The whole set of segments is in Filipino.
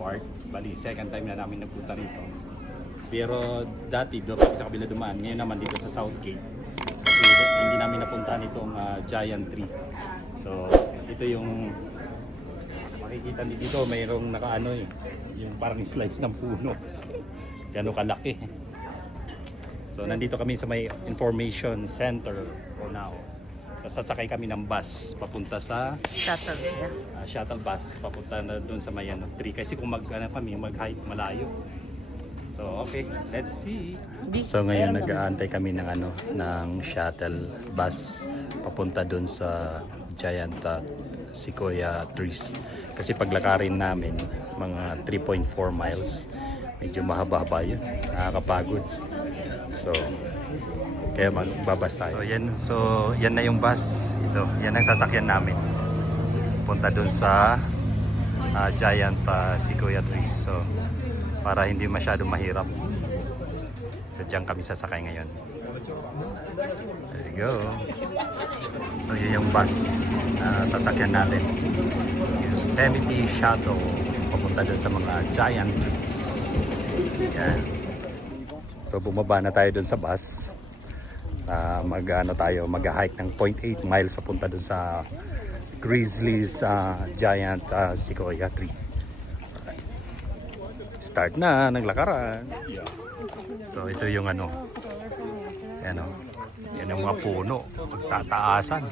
Park. Bali, second time na namin nagpunta rito. Pero dati doon kami sa kabila dumaan, ngayon naman dito sa South Gate. Kasi hindi namin napuntahan itong giant tree. So ito yung makikita dito, mayroong nakaano eh, yung parang slice ng puno. Gano'ng kalaki. So nandito kami sa may information center for now. Sasakay kami ng bus papunta sa Shuttle, yeah. shuttle bus papunta na doon sa may tree kasi kung kami mag-hike malayo. So okay, let's see. So ngayon nag-aantay kami ng ng shuttle bus papunta doon sa giant sequoia trees. Kasi paglakarin namin mga 3.4 miles, medyo mahaba-haba yun, nakakapagod. So kaya magbabas tayo. So yan na yung bus. Ito, yan ang sasakyan namin. Punta dun sa giant sequoia trees. So para hindi masyado mahirap. So diyan kami sasakay ngayon. There you go. So yun yung bus na sasakyan natin. Yosemite Shuttle. Papunta dun sa mga giant trees. Yan. So bumaba na tayo dun sa bus. Mag-hike ng 0.8 miles papunta dun sa Grizzly's giant sequoia tree. Start na naglakaran. So ito yung yan yung mga puno, magtataasan.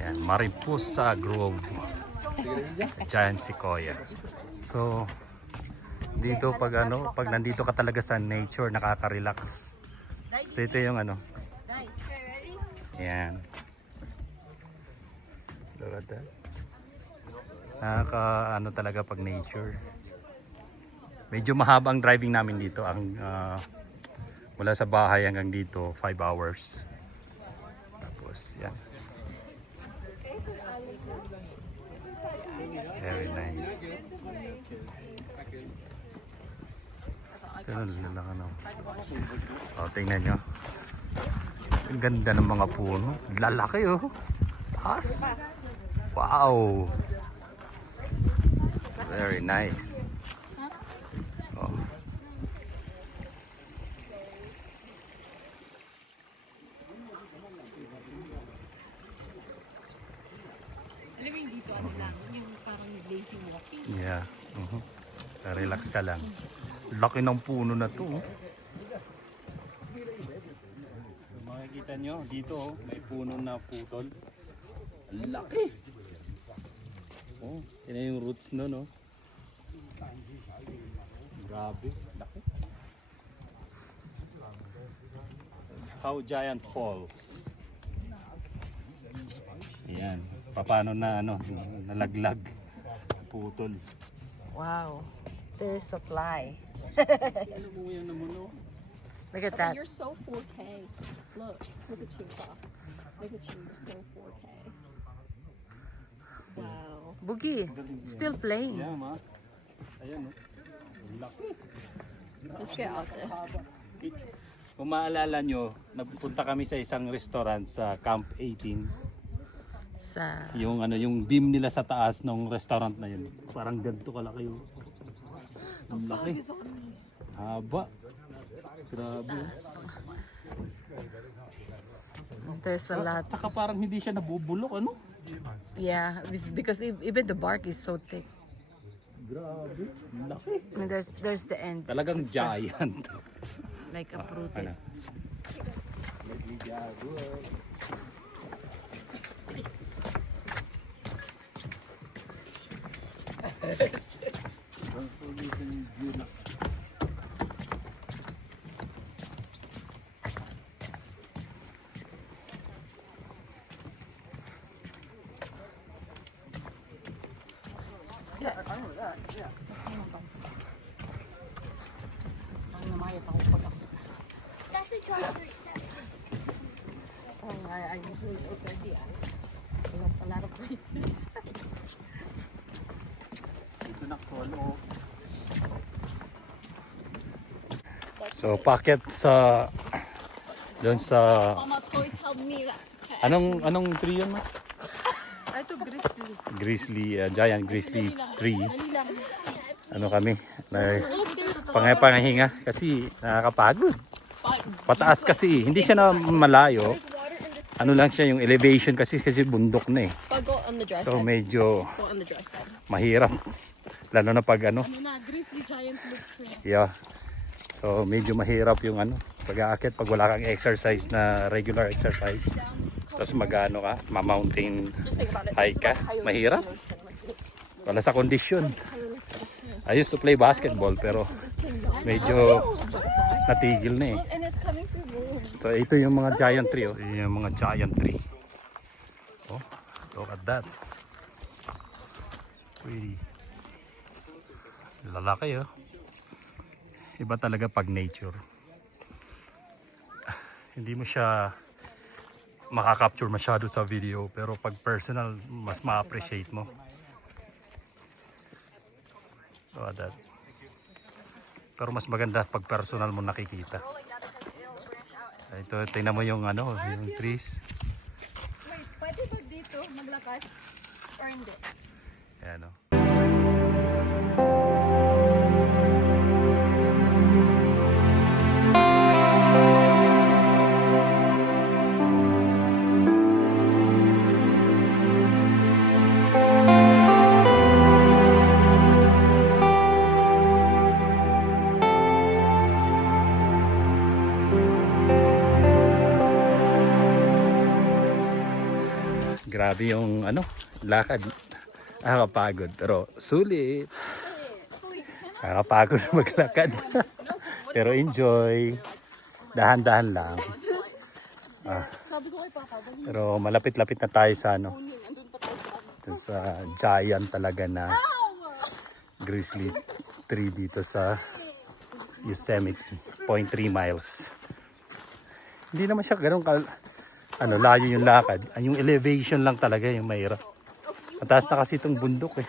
Yan, Mariposa Grove giant sequoia. So dito pag nandito ka talaga sa nature, nakaka-relax. So ito yung yan. Look at that. Nakaka talaga pag nature. Medyo mahaba ang driving namin dito. Mula sa bahay hanggang dito 5 hours. Tapos yan. Very nice. Tingnan nyo. Ang ganda ng mga puno. Lalaki oh. Taas. Wow. Very nice. Oh. Alam mo yung dito lang, yung parang lazy walking. Yeah. Relax ka lang. Laki ng puno na to. Makikita nyo dito may puno na putol. Laki. Oh, yun yung roots no. Grabe, laki. How giant falls. Yan. Paano na nalaglag. Putol. Wow. There is supply. Look at that. You're so 4K. Look at you, Bob. Look at you, you're so 4K. Wow. Boogie, still playing. Yeah, ma. Ayan, laki. Let's get out there. Kung maalala nyo, nagpunta kami sa isang restaurant sa Camp 18. Sa Yung beam nila sa taas ng restaurant na yun. Parang ganito kalaki yung laki. Haba. Grabe. there's a lot. Saka parang hindi siya nabubulok, Yeah, it's because even the bark is so thick. Grabe. Laki. I mean, there's the end. Talagang giant. Like uprooted. It's actually 12:37. I usually eat already. I lost a lot of weight. Ito na solo. So packet sa doon sa Mama toy tell me that. anong tree yun, ma? Ito grizzly. Grizzly, giant grizzly tree. ano kami, pangahinga kasi nakakapagod. Pataas kasi, hindi siya na malayo. Ano lang siya yung elevation kasi bundok na eh. But go on the dry So side. medyo Go on the dry side. mahirap. Lalo na pag ano. Ano na, Grizzly Giant Loop Trail. Yeah. So medyo mahirap yung ano, pag-aakyat pag wala kang exercise na regular exercise. Tapos mag-ano ka, ma-mountain Just think about it. hike ka, This is like mahirap. Coyote. Wala sa kondisyon. I used to play basketball pero medyo natigil na eh. And it's coming through rooms. So ito yung mga giant tree, oh. Yung mga giant tree. Oh, look at that. Pretty. Lalaki oh. Iba talaga pag nature. Hindi mo siya makaka-capture masyado sa video pero pag personal mas ma-appreciate mo. Look at that. Pero mas maganda pag personal mo nakikita. Ito, tingnan mo yung ano, yung trees. Wait, pwede ba dito maglakad? Or hindi? Ayan o. Grabe yung ano, lakad. Nakakapagod pero sulit. Nakakapagod maglakad. Pero enjoy. Dahan-dahan lang. Sabi ko kay Papa, Pero malapit-lapit na tayo sa ano. Dito sa giant talaga na grizzly tree dito sa Yosemite. 0.3 miles. Hindi naman siya ganun ano, layo yung lakad. Yung elevation lang talaga yung mahirap. Mataas na kasi itong bundok eh.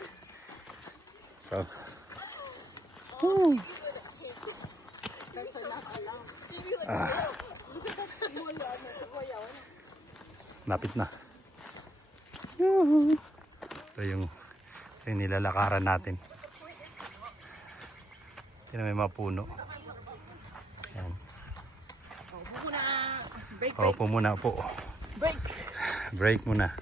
So, napit na. Ito yung nilalakaran natin. Ito na may mga puno. Ayan. Break, Opo muna po. break. Break muna.